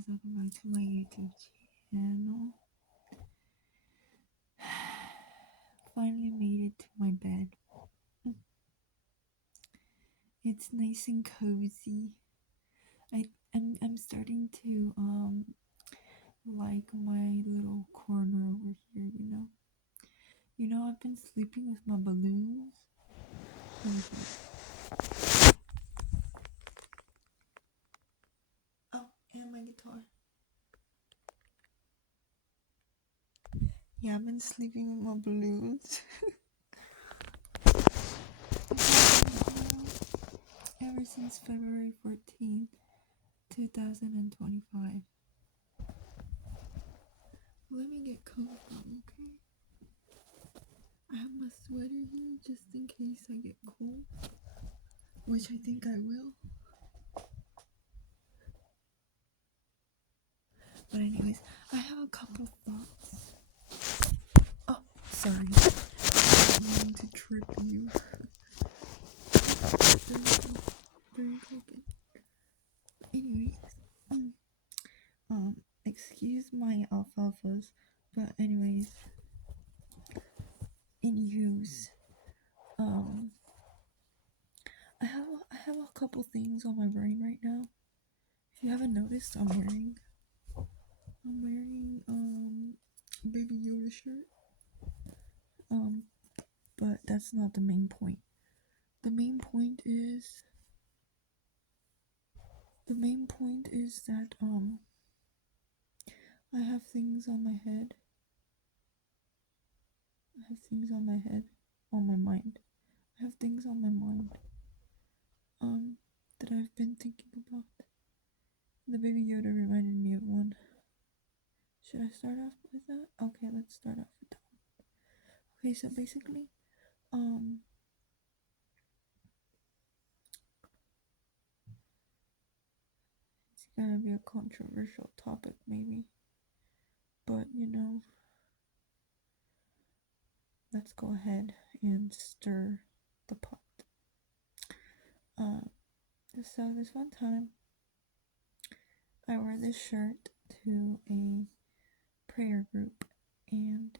guys, welcome back to my YouTube channel. Finally made it to my bed. It's nice and cozy. I'm starting to like my little corner over here, you know. I've been sleeping with my balloons. Oh, and my guitar. Yeah, I've been sleeping with my balloons. Ever since February 14th, 2025. Let me get comfortable, okay? I have my sweater here just in case I get cold, which I think I will. But anyways, I have a couple thoughts. Oh, sorry. I didn't mean to trip you. Very open. Anyways, excuse my alfalfas, but anyways, anywho's, I have a couple things on my brain right now. If you haven't noticed, I'm wearing Baby Yoda shirt. But that's not the main point. The main point is that I have things on my head. I have things on my head, on my mind. I have things on my mind that I've been thinking about. The Baby Yoda reminded me of one. Should I start off with that? Okay, let's start off with that one. Okay, so basically, it's gonna be a controversial topic maybe. But let's go ahead and stir the pot. So this one time, I wore this shirt to a prayer group, and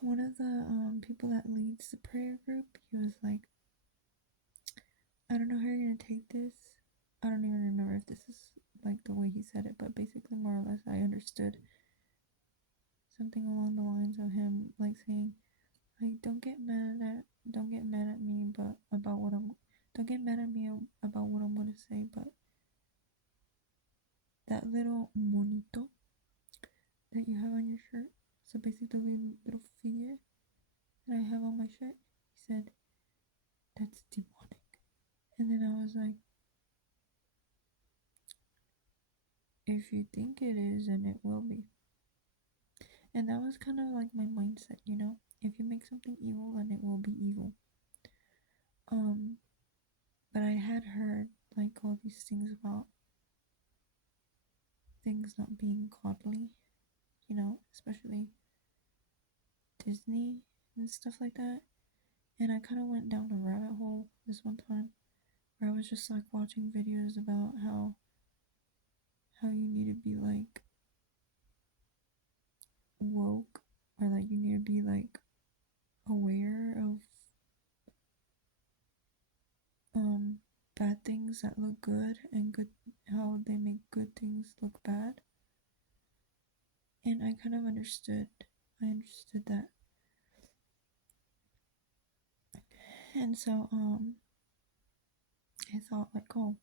one of the people that leads the prayer group, he was like, I don't know how you're gonna take this. I don't even remember if this is like the way he said it, but basically more or less I understood something along the lines of him like saying, like, don't get mad at me but about what I'm don't get mad at me about what I'm gonna say, but that little monito that you have on your shirt, so basically the little figure that I have on my shirt, he said, that's demonic. And then I was like, if you think it is, then it will be. And that was kind of like my mindset, if you make something evil, then it will be evil. But I had heard like all these things about things not being godly, especially Disney and stuff like that. And I kind of went down a rabbit hole this one time where I was just like watching videos about how you need to be like woke, or like you need to be like aware of bad things that look good, and good how they make good things look bad. And I kind of understood that. And so I thought like, oh,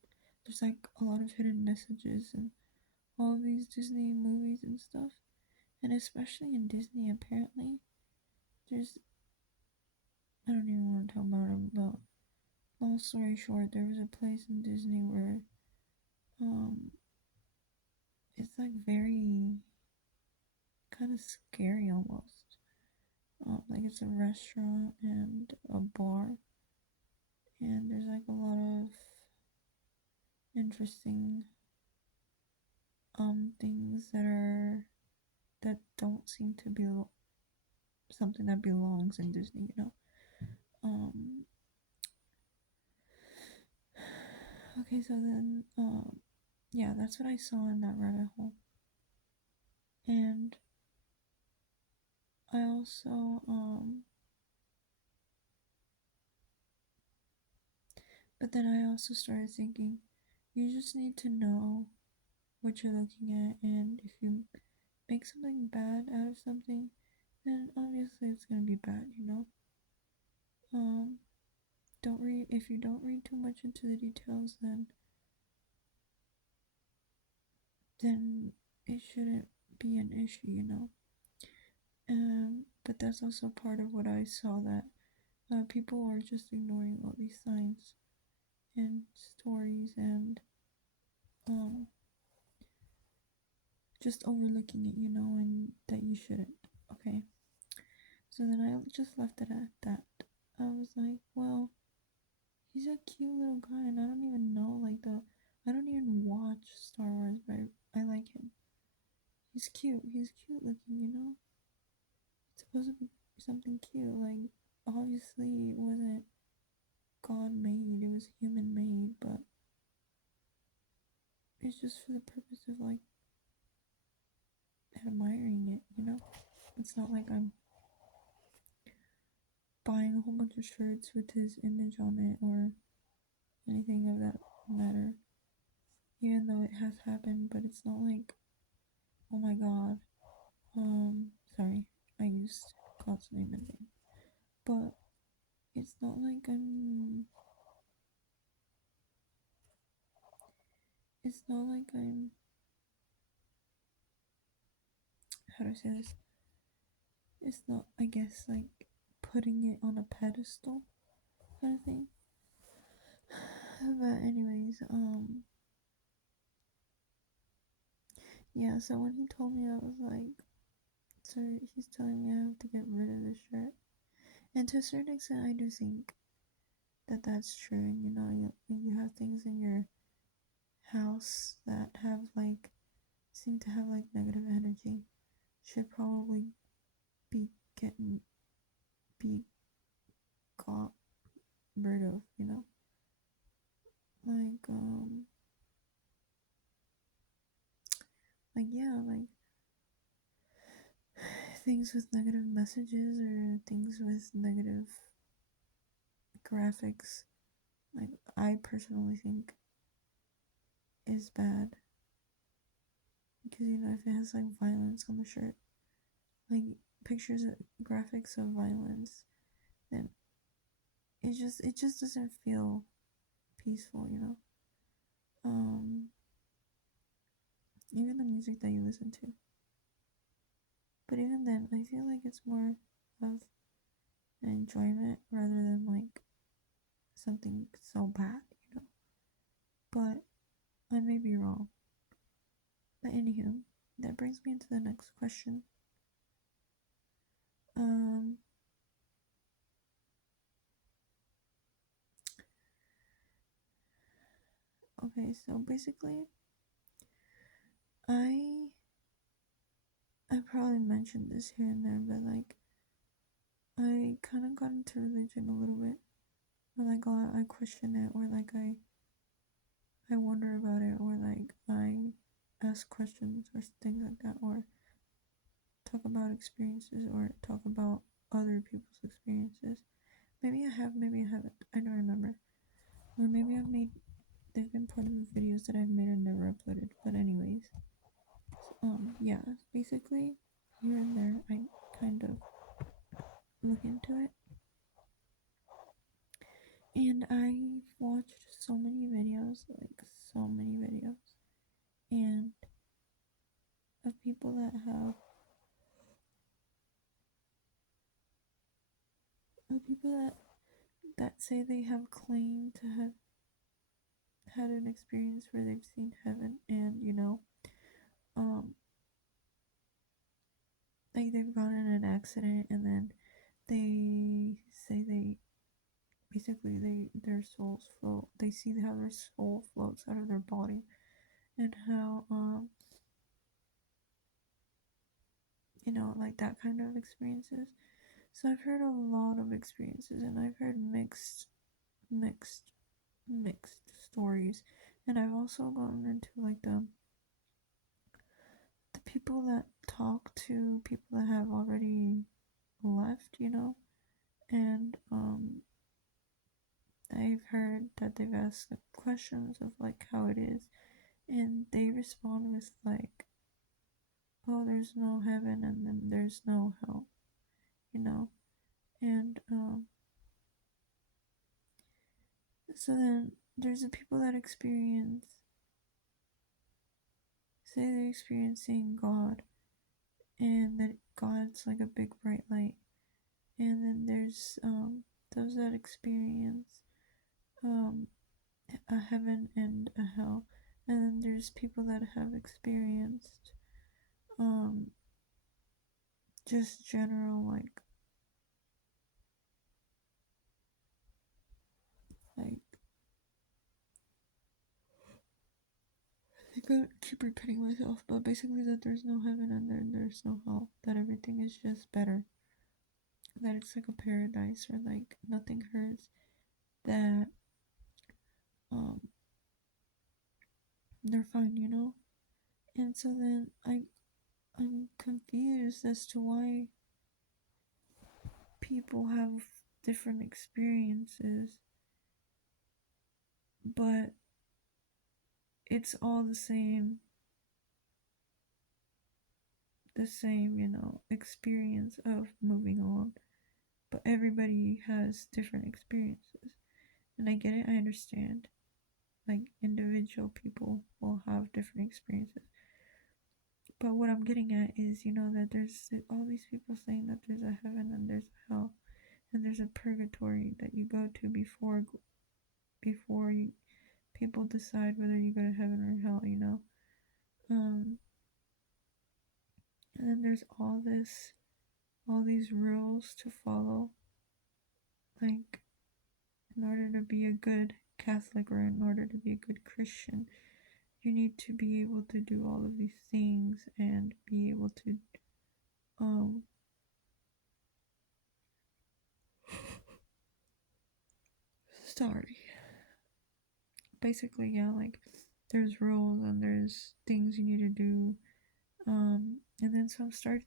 there's like a lot of hidden messages in all of these Disney movies and stuff. And especially in Disney, apparently there's, I don't even want to talk about it, but long story short, there was a place in Disney where it's like very kind of scary almost. Like it's a restaurant and a bar, and there's like a lot of interesting things that don't seem to be something that belongs in Disney, Okay, so then yeah, that's what I saw in that rabbit hole. And I also, but then I also started thinking, you just need to know what you're looking at, and if you make something bad out of something, then obviously it's gonna be bad, you know? Um, don't read, if you don't read too much into the details, then it shouldn't be an issue, you know? But that's also part of what I saw, that people are just ignoring all these signs and stories, and um, just overlooking it, you know, and that you shouldn't. Okay, so then I just left it at that. I was like, well, he's a cute little guy, and I don't even know, like, I don't even watch Star Wars, but I like him. He's cute. He's cute looking, you know? It's supposed to be something cute. Like, obviously, it wasn't God made, it was human made, but it's just for the purpose of, like, admiring it, you know? It's not like I'm buying a whole bunch of shirts with his image on it or anything of that matter, even though it has happened, but it's not like, oh my god, sorry, I used God's name in vain, but it's not like it's not like I'm, how do I say this? It's not, I guess, like putting it on a pedestal kind of thing. But anyways, yeah. So when he told me, I was like, so he's telling me I have to get rid of this shirt, and to a certain extent, I do think that that's true. And you know, you have things in your house that have like seem to have like negative energy, should probably be getting be got rid of. You know, like yeah, like things with negative messages or things with negative graphics, like I personally think is bad, because you know, if it has like violence on the shirt, like pictures of graphics of violence, then it just doesn't feel peaceful, you know. Um, Even the music that you listen to, but even then, I feel like it's more of an enjoyment rather than like something so bad, you know. But I may be wrong. But anywho, that brings me into the next question. Um, okay, so basically, I I probably mentioned this here and there, but like I kind of got into religion a little bit, or like I question it, or like I wonder about it, or like I ask questions or things like that, or talk about experiences, or talk about other people's experiences. Maybe I have, maybe I haven't. I don't remember. Or maybe I've made. They've been part of the videos that I've made and never uploaded. But anyways, yeah. Basically, here and there, I kind of look into it, and I've watched so many videos, like so many videos, and of people that have, of people that say they have claimed to have had an experience where they've seen heaven, and you know, um, like they've gone in an accident, and then they say they basically their souls float. They see how their soul floats out of their body, and how you know, like that kind of experiences. So I've heard a lot of experiences, and I've heard mixed, mixed stories. And I've also gone into like the people that talk to people that have already left, and I've heard that they've asked questions of like how it is, and they respond with like, "Oh, there's no heaven, and then there's no hell," you know, and so then there's the people that say they're experiencing God, and that God's like a big bright light, and then there's those that experience um a heaven and a hell, and then there's people that have experienced um just general like I could keep repeating myself, but basically that there's no heaven and there's no hell, that everything is just better, that it's like a paradise where like nothing hurts, that um they're fine, and so then I'm confused as to why people have different experiences, but it's all the same, experience of moving on. But everybody has different experiences. And I get it, I understand. Like individual people will have different experiences. But what I'm getting at is, that there's all these people saying that there's a heaven and there's a hell and there's a purgatory that you go to before people decide whether you go to heaven or hell. Um, and then there's all these rules to follow, like in order to be a good Catholic or in order to be a good Christian, you need to be able to do all of these things and be able to um sorry. Basically, yeah, like there's rules and there's things you need to do. And then so I started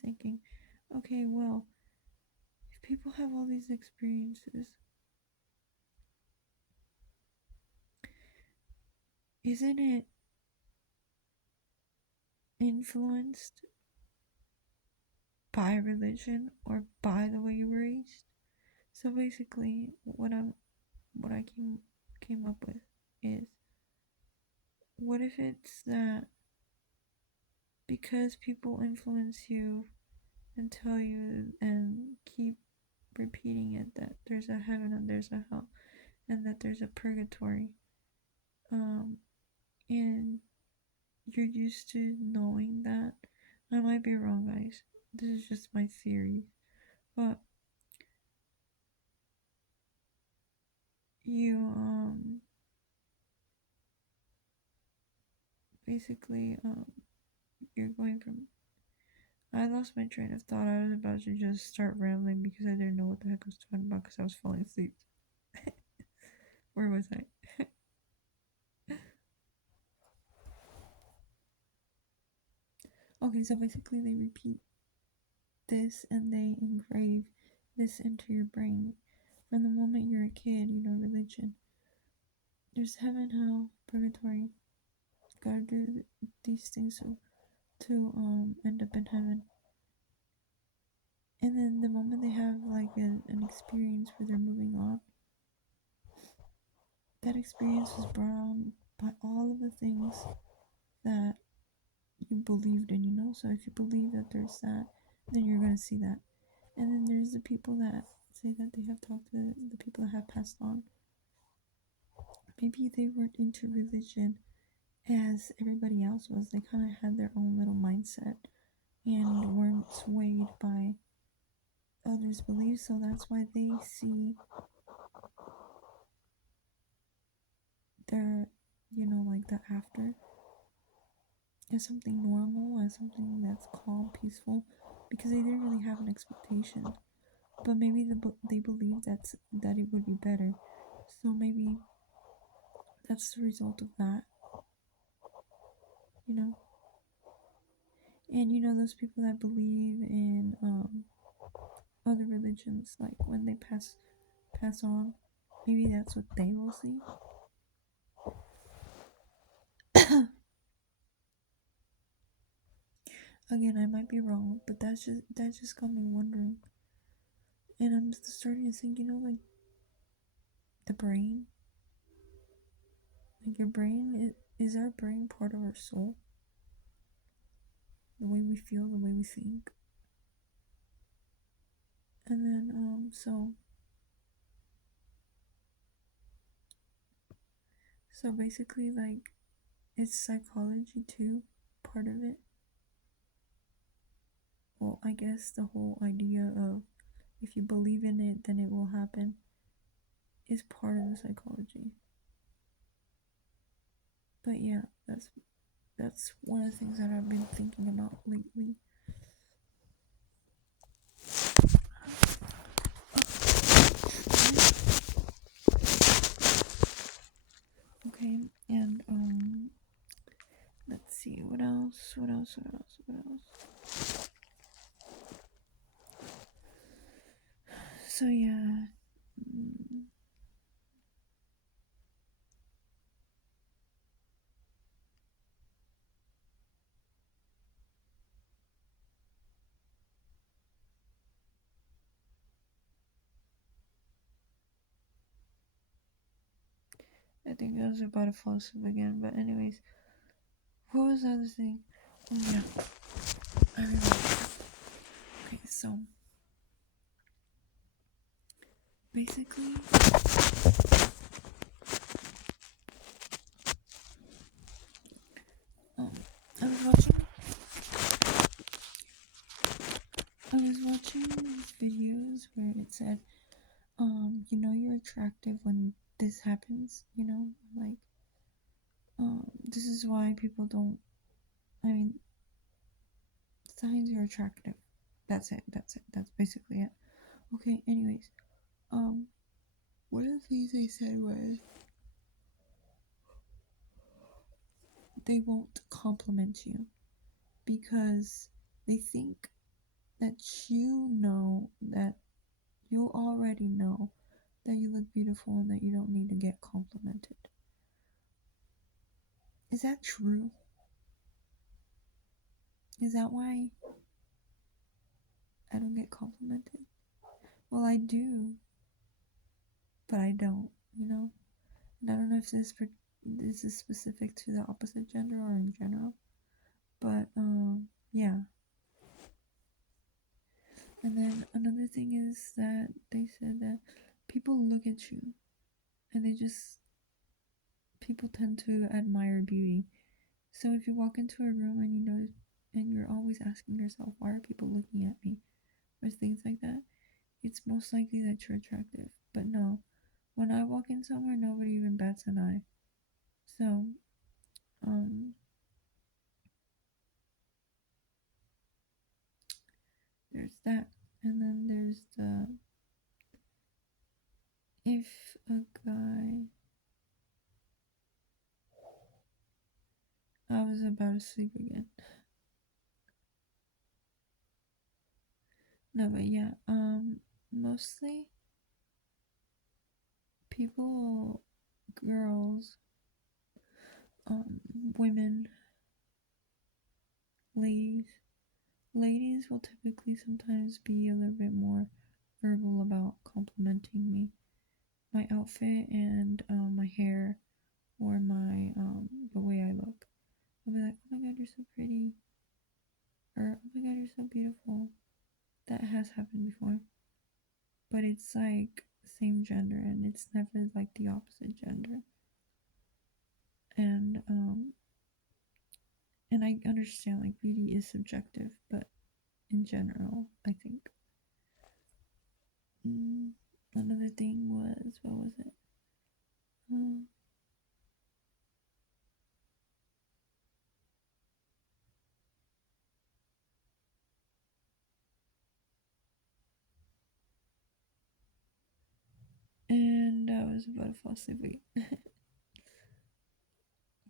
thinking, okay, well, if people have all these experiences, isn't it influenced by religion or by the way you were raised? So basically, what I came up with is, what if it's that because people influence you and tell you and keep repeating it that there's a heaven and there's a hell and that there's a purgatory, um and you're used to knowing that. I might be wrong, guys, this is just my theory, but you basically you're going from, I lost my train of thought. I was about to just start rambling because I didn't know what the heck I was talking about because I was falling asleep. Where was I? Okay, so basically they repeat this and they engrave this into your brain. From the moment you're a kid, religion. There's heaven, hell, purgatory. Gotta do these things to end up in heaven. And then the moment they have like an experience where they're moving on, that experience was brought on by all of the things that you believed in. So if you believe that there's that, then you're gonna see that. And then there's the people that say that they have talked to the people that have passed on. Maybe they weren't into religion as everybody else was. They kind of had their own little mindset and weren't swayed by others' beliefs. So that's why they see their, like the after as something normal, as something that's calm, peaceful, because they didn't really have an expectation. But maybe they believe that it would be better. So maybe that's the result of that, you know. And you know those people that believe in other religions, like when they pass on, maybe that's what they will see. Again, I might be wrong, but that just got me wondering. And I'm starting to think, like the brain, like your brain is our brain part of our soul? The way we feel, the way we think. And then so basically, like, it's psychology too, part of it. Well, I guess the whole idea of if you believe in it, then it will happen is part of the psychology. But yeah, that's one of the things that I've been thinking about lately. Okay, and let's see what else. So yeah. I think I was about to fall asleep again, but anyways, what was the other thing? Oh yeah, I remember. Okay, so basically, um, I was watching, these videos where it said, you're attractive when this happens, like, this is why people don't. I mean, signs you're attractive. That's it. That's basically it. Okay. Anyways, one of the things they said was they won't compliment you because they think that that you already know that you look beautiful and that you don't need to get complimented. Is that true? Is that why I don't get complimented? Well, I do, but I don't, And I don't know if this is specific to the opposite gender or in general, but yeah. And then another thing is that they said that people look at you and people tend to admire beauty. So if you walk into a room and and you're always asking yourself, why are people looking at me? Or things like that, it's most likely that you're attractive. But no, when I walk in somewhere, nobody even bats an eye. So, um, there's that. And then there's if a guy, I was about to sleep again. No, but yeah, mostly people, girls, women, ladies, ladies will typically sometimes be a little bit more verbal about complimenting me, my outfit and my hair or my the way I look. I'll be like, oh my god, you're so pretty, or oh my god, you're so beautiful. That has happened before, but it's like same gender and it's never like the opposite gender. And I understand like beauty is subjective, but in general, I think. Another thing was, what was it? Um, and I was about to fall asleep.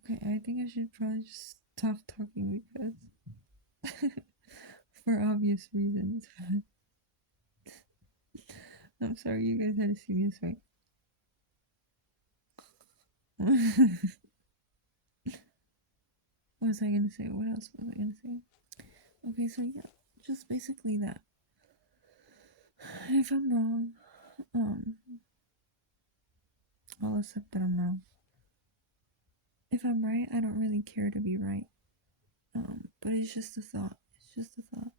Okay, I think I should probably just stop talking because for obvious reasons. I'm sorry you guys had to see me this way. What was I gonna say? What else was I gonna say? Okay, so yeah, just basically that. If I'm wrong, I'll accept that I'm wrong. If I'm right, I don't really care to be right. But it's just a thought. It's just a thought.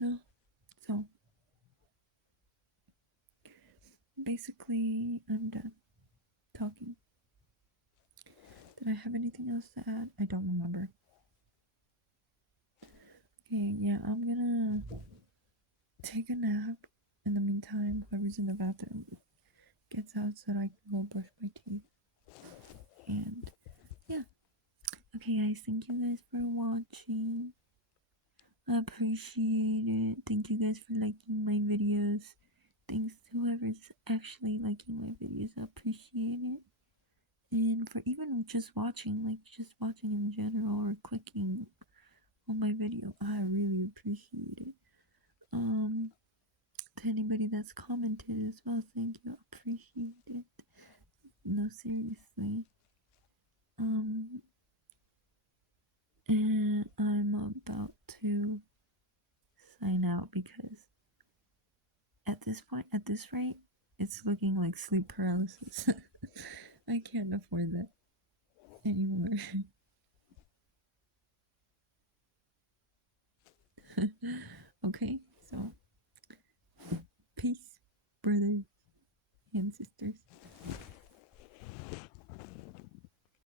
You know? So basically, I'm done talking. Did I have anything else to add? I don't remember. Okay, yeah, I'm gonna take a nap. In the meantime, whoever's in the bathroom gets out so that I can go brush my teeth. And yeah. Okay, guys, thank you guys for watching. I appreciate it. Thank you guys for liking my videos. Thanks to whoever's actually liking my videos. I appreciate it. And for even just watching, like just watching in general or clicking on my video, I really appreciate it. To anybody that's commented as well, thank you. I appreciate it. No, seriously. And I'm about to sign out because at this point, at this rate, it's looking like sleep paralysis. I can't afford that anymore. Okay.